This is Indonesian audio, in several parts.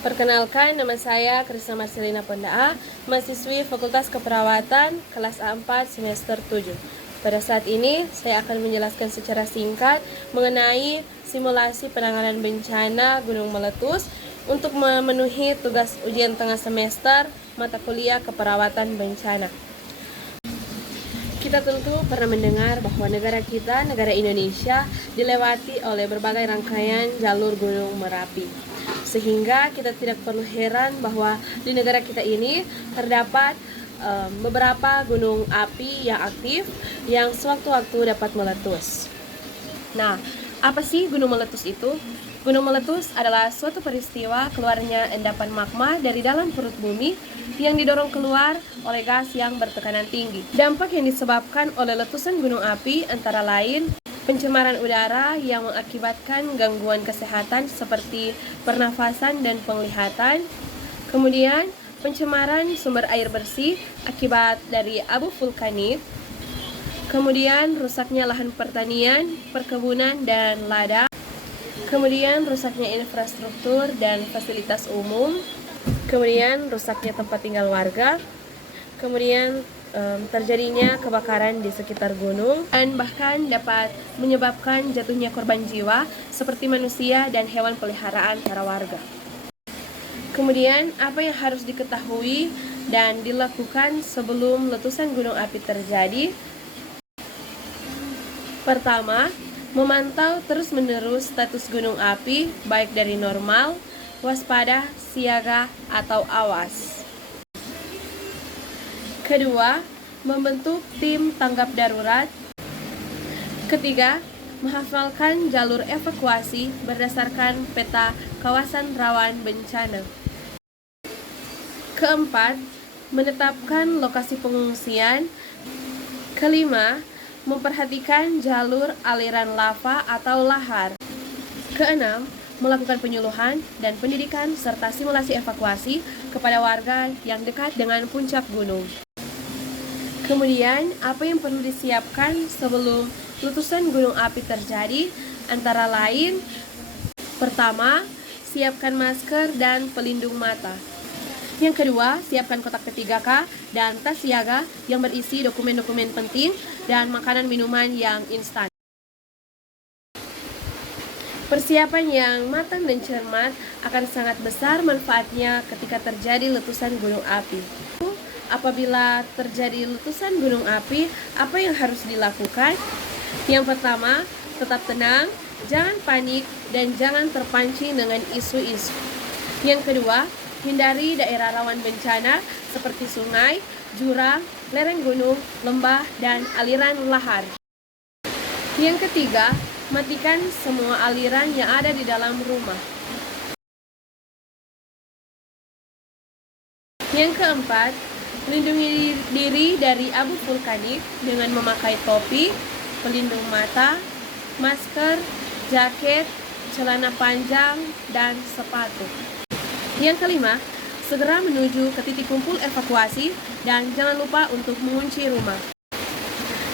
Perkenalkan, nama saya Krisna Marcelina Pondaa, mahasiswi Fakultas Keperawatan kelas A4 semester 7. Pada saat ini, saya akan menjelaskan secara singkat mengenai simulasi penanganan bencana gunung meletus untuk memenuhi tugas ujian tengah semester mata kuliah keperawatan bencana. Kita tentu pernah mendengar bahwa negara kita, negara Indonesia, dilewati oleh berbagai rangkaian jalur gunung Merapi. Sehingga kita tidak perlu heran bahwa di negara kita ini terdapat beberapa gunung api yang aktif yang sewaktu-waktu dapat meletus. Nah, apa sih gunung meletus itu? Gunung meletus adalah suatu peristiwa keluarnya endapan magma dari dalam perut bumi yang didorong keluar oleh gas yang bertekanan tinggi. Dampak yang disebabkan oleh letusan gunung api antara lain pencemaran udara yang mengakibatkan gangguan kesehatan seperti pernafasan dan penglihatan, kemudian pencemaran sumber air bersih akibat dari abu vulkanik, kemudian rusaknya lahan pertanian, perkebunan, dan ladang, kemudian rusaknya infrastruktur dan fasilitas umum, kemudian rusaknya tempat tinggal warga, kemudian terjadinya kebakaran di sekitar gunung, dan bahkan dapat menyebabkan jatuhnya korban jiwa seperti manusia dan hewan peliharaan para warga. Kemudian, apa yang harus diketahui dan dilakukan sebelum letusan gunung api terjadi? Pertama, memantau terus-menerus status gunung api baik dari normal, waspada, siaga, atau awas. Kedua, membentuk tim tanggap darurat. Ketiga, menghafalkan jalur evakuasi berdasarkan peta kawasan rawan bencana. Keempat, menetapkan lokasi pengungsian. Kelima, memperhatikan jalur aliran lava atau lahar. Keenam, melakukan penyuluhan dan pendidikan serta simulasi evakuasi kepada warga yang dekat dengan puncak gunung. Kemudian, apa yang perlu disiapkan sebelum letusan gunung api terjadi? Antara lain, pertama, siapkan masker dan pelindung mata. Yang kedua, siapkan kotak P3K dan tas siaga yang berisi dokumen-dokumen penting dan makanan minuman yang instan. Persiapan yang matang dan cermat akan sangat besar manfaatnya ketika terjadi letusan gunung api. Apabila terjadi letusan gunung api, apa yang harus dilakukan? Yang pertama, tetap tenang, jangan panik, dan jangan terpancing dengan isu-isu. Yang kedua, hindari daerah rawan bencana seperti sungai, jurang, lereng gunung, lembah, dan aliran lahar. Yang ketiga, matikan semua aliran yang ada di dalam rumah. Yang keempat, lindungi diri dari abu vulkanik dengan memakai topi, pelindung mata, masker, jaket, celana panjang, dan sepatu. Yang kelima, segera menuju ke titik kumpul evakuasi dan jangan lupa untuk mengunci rumah.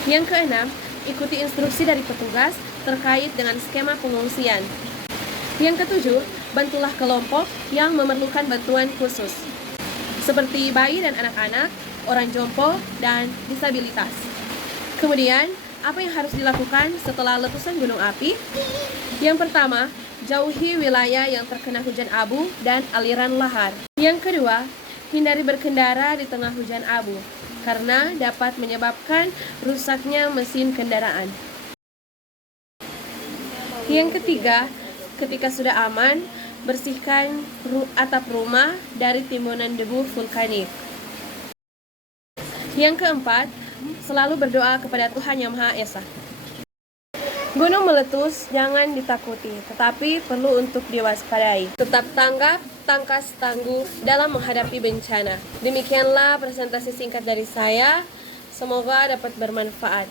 Yang keenam, ikuti instruksi dari petugas terkait dengan skema pengungsian. Yang ketujuh, bantulah kelompok yang memerlukan bantuan khusus, seperti bayi dan anak-anak, orang jompo, dan disabilitas. Kemudian, apa yang harus dilakukan setelah letusan gunung api? Yang pertama, jauhi wilayah yang terkena hujan abu dan aliran lahar. Yang kedua, hindari berkendara di tengah hujan abu, karena dapat menyebabkan rusaknya mesin kendaraan. Yang ketiga, ketika sudah aman, bersihkan atap rumah dari timbunan debu vulkanik. Yang keempat, selalu berdoa kepada Tuhan Yang Maha Esa. Gunung meletus jangan ditakuti, tetapi perlu untuk diwaspadai. Tetap tanggap, tangkas, tangguh dalam menghadapi bencana. Demikianlah presentasi singkat dari saya. Semoga dapat bermanfaat.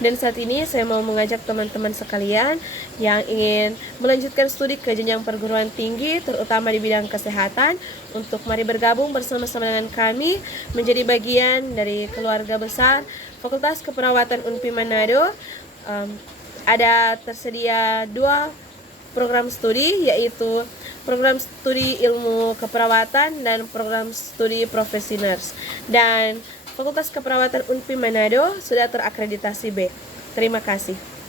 Dan saat ini saya mau mengajak teman-teman sekalian yang ingin melanjutkan studi ke jenjang perguruan tinggi, terutama di bidang kesehatan, untuk mari bergabung bersama-sama dengan kami menjadi bagian dari keluarga besar Fakultas Keperawatan UNPI Manado. Ada tersedia 2 program studi, yaitu program studi ilmu keperawatan dan program studi profesi nurse. Dan Fakultas Keperawatan UNPI Manado sudah terakreditasi B. Terima kasih.